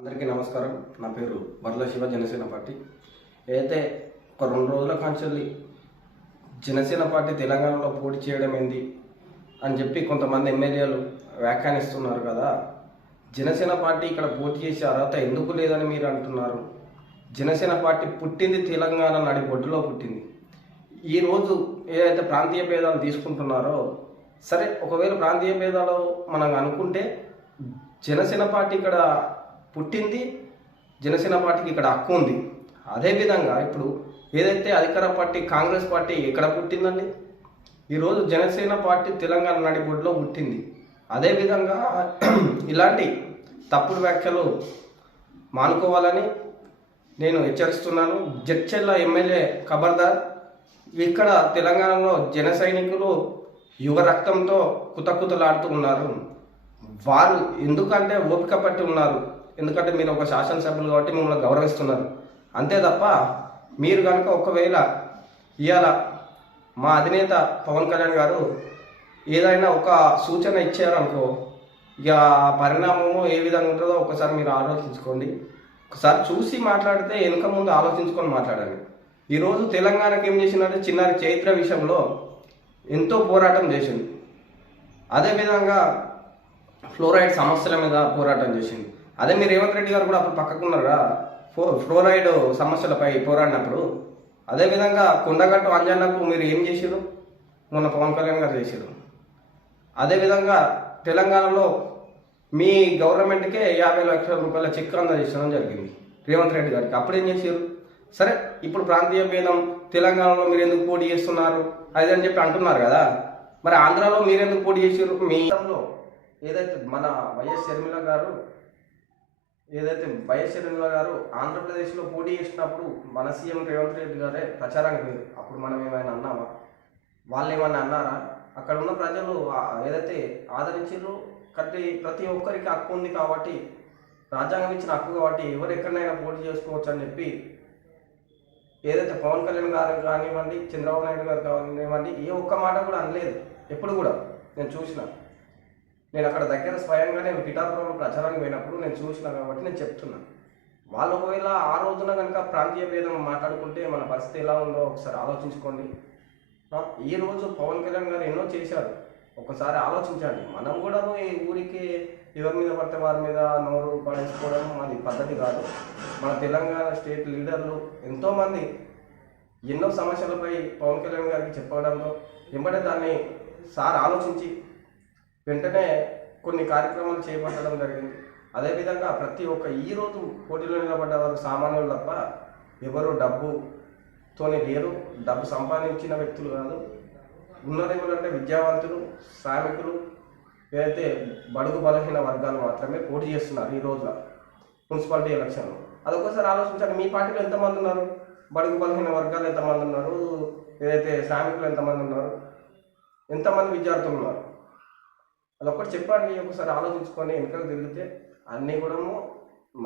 అందరికీ నమస్కారం. నా పేరు బర్ల శివ, జనసేన పార్టీ. అయితే ఒక 2 రోజుల కాంచెల్లి జనసేన పార్టీ తెలంగాణలో పోటీ చేయడం ఏంది అని చెప్పి కొంతమంది ఎమ్మెల్యేలు వ్యాఖ్యానిస్తున్నారు కదా. జనసేన పార్టీ ఇక్కడ పోటీ చేసే అర్హత ఎందుకు లేదని మీరు అంటున్నారు? జనసేన పార్టీ పుట్టింది తెలంగాణ నడి బొడ్డులో పుట్టింది. ఈరోజు ఏదైతే ప్రాంతీయ భేదాలు తీసుకుంటున్నారో, సరే ఒకవేళ ప్రాంతీయ భేదాలు మనం అనుకుంటే జనసేన పార్టీ ఇక్కడ పుట్టింది, జనసేన పార్టీకి ఇక్కడ హక్కు ఉంది. అదేవిధంగా ఇప్పుడు ఏదైతే అధికార పార్టీ కాంగ్రెస్ పార్టీ ఎక్కడ పుట్టిందండి? ఈరోజు జనసేన పార్టీ తెలంగాణ నడిబొడ్లో పుట్టింది. అదేవిధంగా ఇలాంటి తప్పుడు వ్యాఖ్యలు మానుకోవాలని నేను హెచ్చరిస్తున్నాను. జడ్చెల్ల ఎమ్మెల్యే ఖబర్దార్. ఇక్కడ తెలంగాణలో జన సైనికులు యువ రక్తంతో కుతకుతలాడుతూ ఉన్నారు. వారు ఎందుకంటే ఓపిక పట్టి ఉన్నారు, ఎందుకంటే మీరు ఒక శాసనసభ్యులు కాబట్టి మిమ్మల్ని గౌరవిస్తున్నారు. అంతే తప్ప మీరు కనుక ఒకవేళ ఇవాళ మా అధినేత పవన్ కళ్యాణ్ గారు ఏదైనా ఒక సూచన ఇచ్చారనుకో, ఇక పరిణామము ఏ విధంగా ఉంటుందో ఒకసారి మీరు ఆలోచించుకోండి. ఒకసారి చూసి మాట్లాడితే వెనుక ముందు ఆలోచించుకొని మాట్లాడండి. ఈరోజు తెలంగాణకి ఏం చేసిందంటే చిన్నారి చైత్ర విషయంలో ఎంతో పోరాటం చేసింది. అదేవిధంగా ఫ్లోరైడ్ సమస్యల మీద పోరాటం చేసింది. అదే మీరు రేవంత్ రెడ్డి గారు కూడా అప్పుడు పక్కకున్నారా ఫ్లోరైడ్ సమస్యలపై పోరాడినప్పుడు? అదేవిధంగా కొండగట్టు అంజన్నకు మీరు ఏం చేసారు? మొన్న పవన్ కళ్యాణ్ గారు చేశారు. అదేవిధంగా తెలంగాణలో మీ గవర్నమెంట్కే 50 లక్షల రూపాయల చెక్ అందజేయడం జరిగింది రేవంత్ రెడ్డి గారికి. అప్పుడేం చేశారు? సరే ఇప్పుడు ప్రాంతీయ భేదం తెలంగాణలో మీరు ఎందుకు పోటీ చేస్తున్నారు అది అని చెప్పి అంటున్నారు కదా. మరి ఆంధ్రాలో మీరు ఎందుకు పోటీ చేశారు? మీ ఏదైతే మన వైఎస్ షర్మిల గారు ఆంధ్రప్రదేశ్లో పోటీ చేసినప్పుడు మన సీఎం రేవంత్ రెడ్డి గారే ప్రచారానికి పోయారు. అప్పుడు మనం ఏమైనా అన్నామా? వాళ్ళు ఏమన్నా అన్నారా? అక్కడ ఉన్న ప్రజలు ఏదైతే ఆదరించారో ప్రతి ఒక్కరికి హక్కు ఉంది కాబట్టి, రాజ్యాంగం ఇచ్చిన హక్కు కాబట్టి ఎవరు ఎక్కడైనా పోటీ చేసుకోవచ్చు అని చెప్పి ఏదైతే పవన్ కళ్యాణ్ గారు కానివ్వండి, చంద్రబాబు నాయుడు గారు కానివ్వండి, ఏ ఒక్క మాట కూడా అనలేదు. ఎప్పుడు కూడా నేను చూసిన, నేను అక్కడ దగ్గర స్వయంగా నేను పిఠాపురంలో ప్రచారానికి పోయినప్పుడు నేను చూసిన కాబట్టి నేను చెప్తున్నాను. వాళ్ళు ఒకవేళ ఆ రోజున కనుక ప్రాంతీయ భేదం మాట్లాడుకుంటే మన పరిస్థితి ఎలా ఉందో ఒకసారి ఆలోచించుకోండి. ఈరోజు పవన్ కళ్యాణ్ గారు ఎన్నో చేశారు, ఒకసారి ఆలోచించండి. మనం కూడా ఈ ఊరికి ఎవరి మీద పడితే వారి మీద నోరు పడేసుకోవడం అది పద్ధతి కాదు. మన తెలంగాణ స్టేట్ లీడర్లు ఎంతోమంది ఎన్నో సమస్యలపై పవన్ కళ్యాణ్ గారికి చెప్పడంలో వెంబడే దాన్ని సార్ ఆలోచించి వెంటనే కొన్ని కార్యక్రమాలు చేపట్టడం జరిగింది. అదేవిధంగా ప్రతి ఒక్క ఈరోజు పోటీలో నిలబడ్డ వారు సామాన్యులు తప్ప ఎవరు డబ్బుతోనే లేరు, డబ్బు సంపాదించిన వ్యక్తులు కాదు. ఉన్నది ఎవరంటే విద్యావంతులు, శ్రామికులు, ఏదైతే బడుగు బలహీన వర్గాలు మాత్రమే పోటీ చేస్తున్నారు ఈ రోజున మున్సిపాలిటీ ఎలక్షన్లో. అదొకసారి ఆలోచించండి. మీ పార్టీలో ఎంతమంది ఉన్నారు? బడుగు బలహీన వర్గాలు ఎంతమంది ఉన్నారు? ఏదైతే శ్రామికులు ఎంతమంది ఉన్నారు? ఎంతమంది విద్యార్థులు ఉన్నారు? అదొక్కటి చెప్పండి. ఒకసారి ఆలోచించుకొని వెనుకకు తిరిగితే అన్నీ కూడా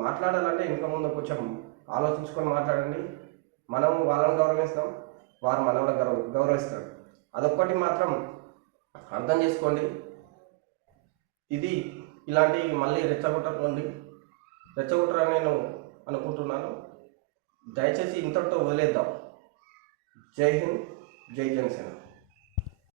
మాట్లాడాలంటే వెనుక ముందు కొంచెం ఆలోచించుకొని మాట్లాడండి. మనం వాళ్ళని గౌరవిస్తాం, వారు మనల్ని గౌరవిస్తారు. అదొక్కటి మాత్రం అర్థం చేసుకోండి. ఇది ఇలాంటి మళ్ళీ రెచ్చగొట్టరని నేను అనుకుంటున్నాను. దయచేసి ఇంతటితో వదిలేద్దాం. జై హింద్, జై జనసేన.